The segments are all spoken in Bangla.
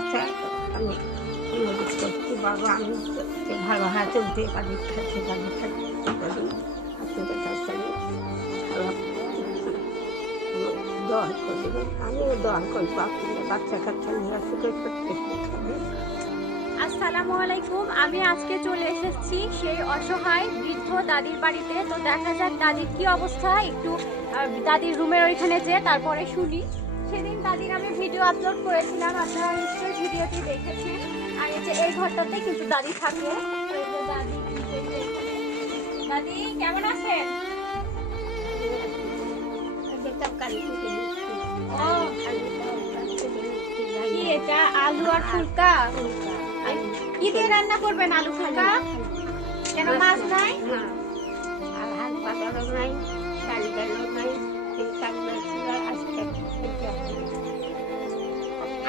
কাছে আমি অনুরোধ করছি, বাবা আমি ভালো হাত চলতে পারি, থাকতে পারি, আপনাদের কাছে আমি খারাপ দোয়া করি, আমিও দোয়া করবো আপনাদের বাচ্চা কাচ্চা নিয়ে সুখে করতে খাবে। আসসালামু আলাইকুম। আমি আজকে চলে এসেছি সেই অসহায় বৃদ্ধ দাদির বাড়িতে। তো দেখা যাক দাদির কি অবস্থা, একটু দাদির রুমের ওইখানে যে তারপরে শুনি। সেদিন দাদির আমি ভিডিও আপলোড করেছিলাম, আপনারা নিশ্চয়ই ভিডিওটি দেখেছেন। আর এই যে এই ঘরটাতে কিন্তু দাদি থাকে। তো এই যে দাদি কিন্তু এই যে এখানে। দাদি কেমন আছেন? ও কি এটা আলু আর ফুলকা? কি দিয়ে রান্না করবেন আলু ফুলকা? কেন মাছ নাই? আর হাত পাতারও নাই, শাড়ি ডালও নাই,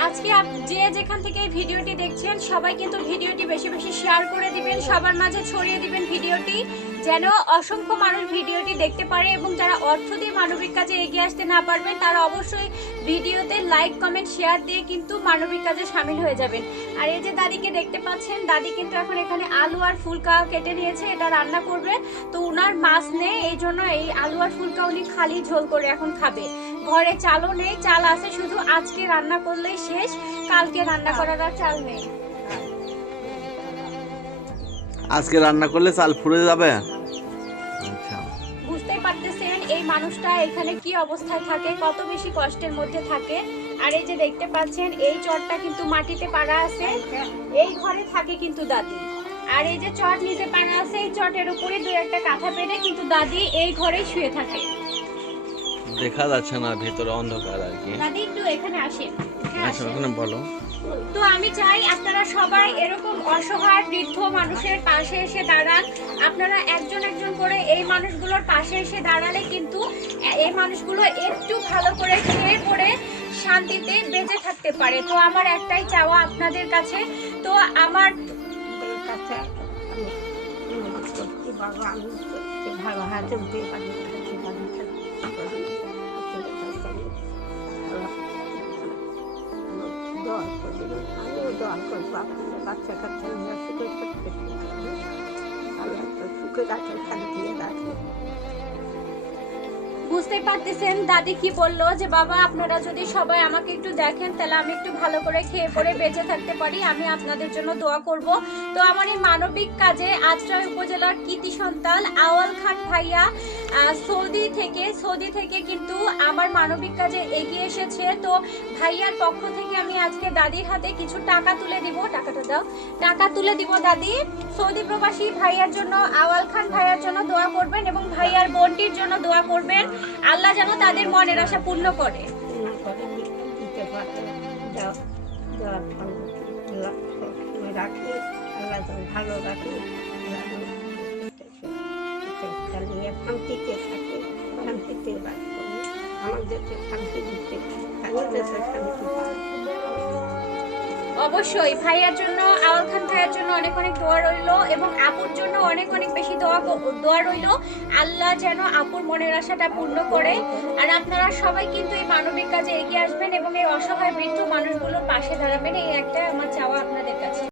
আজকে যে যেখান থেকে এই ভিডিওটি দেখছেন সবাই কিন্তু ভিডিওটি বেশি বেশি শেয়ার করে দিবেন, সবার মাঝে ছড়িয়ে দিবেন ভিডিওটি, যেন অসংখ্য মানুষ ভিডিওটি দেখতে পারে। এবং যারা অর্থ দিয়ে মানবিক কাজে এগিয়ে আসতে না পারবেন তারা অবশ্যই ভিডিওতে লাইক কমেন্ট শেয়ার দিয়ে কিন্তু মানবিক কাজে সামিল হয়ে যাবেন। আর এই যে দাদিকে দেখতে পাচ্ছেন, দাদি কিন্তু এখন এখানে আলু আর ফুলকা কেটে নিয়েছে, এটা রান্না করবে। তো উনার মাছ নেই, এই জন্য এই আলু আর ফুলকা উনি খালি ঝোল করে এখন খাবে। ঘরে চালও নেই, চাল আছে শুধু আজকে রান্না করলেই শেষ, কালকে রান্না করার আর চাল নেই। আজকে রান্না করলে চাল ফুরে যাবে। আচ্ছা, বুঝতেই পারতেছেন এই মানুষটা এখানে কি অবস্থায় থাকে, কত বেশি কষ্টের মধ্যে থাকে। আর এই যে দেখতে পাচ্ছেন এই চটটা কিন্তু মাটিতে পাড়া আছে, এই ঘরে থাকে কিন্তু দাদি। আর এই যে চট নিচে পাড়া আছে, এই চটের উপরে দুই একটা কাঁথা পেরে কিন্তু দাদি এই ঘরেই শুয়ে থাকে। দেখা যাচ্ছে না, ভেতরে অন্ধকার আর কি। দাদি একটু এখানে আসেন। আচ্ছা, ওখানে বলো। তো আমি চাই আপনারা সবাই এরকম অসহায় বৃদ্ধ মানুষের পাশে এসে দাঁড়ান। আপনারা একজন একজন করে এই মানুষগুলোর পাশে এসে দাঁড়ালে কিন্তু এই মানুষগুলো একটু ভালো করে খেয়ে পড়ে শান্তিতে বেঁচে থাকতে পারে। তো আমার একটাই চাওয়া আপনাদের কাছে, তো আমার কাছে আমি অনুরোধ করছি, বাবা আমি ভালো হাত চলতে পারি, থাকতে পারি, আপনাদের কাছে আমি খারাপ দোয়া করি, আমিও দোয়া করবো আপনাদের বাচ্চা কাচ্চা নিয়ে সুখে করতে খাবে। আল্লাহ তো সুখে রাখে, শান্তি রাখে। বুঝতেই পারতেছেন দাদি কি বললো, যে বাবা আপনারা যদি সবাই আমাকে একটু দেখেন তাহলে আমি একটু ভালো করে খেয়ে পড়ে বেঁচে থাকতে পারি, আমি আপনাদের জন্য দোয়া করব। তো আমার এই মানবিক কাজে আত্রাই উপজেলার কৃতি সন্তান আওয়াল খান ভাইয়া সৌদি থেকে কিন্তু আমার মানবিক কাজে এগিয়ে এসেছে। তো ভাইয়ার পক্ষ থেকে আমি আজকে দাদির হাতে কিছু টাকা তুলে দিব, টাকাটা দাও, টাকা তুলে দিব দাদি। সৌদি প্রবাসী ভাইয়ার জন্য, আওয়াল খান ভাইয়ার জন্য দোয়া করবেন এবং ভাইয়ার বোনটির জন্য দোয়া করবেন, আল্লাহ যেন তাদের মনের আশা পূর্ণ করে। দিতে পারে রাখি, আল্লাহ যেন ভালো রাখি, শান্তিতে থাকে, শান্তিতে রাখবো, আমার দেশে শান্তি দিতে, আমার দেশে শান্তি পায়। অবশ্যই ভাইয়ার জন্য, আওয়াল খান ভাইয়ার জন্য অনেক অনেক দোয়া রইলো এবং আপুর জন্য অনেক অনেক বেশি দোয়া রইলো। আল্লাহ যেন আপুর মনের আশাটা পূর্ণ করে। আর আপনারা সবাই কিন্তু এই মানবিক কাজে এগিয়ে আসবেন এবং এই অসহায় বৃদ্ধ মানুষগুলোর পাশে দাঁড়াবেন, এই একটা আমার চাওয়া আপনাদের কাছে।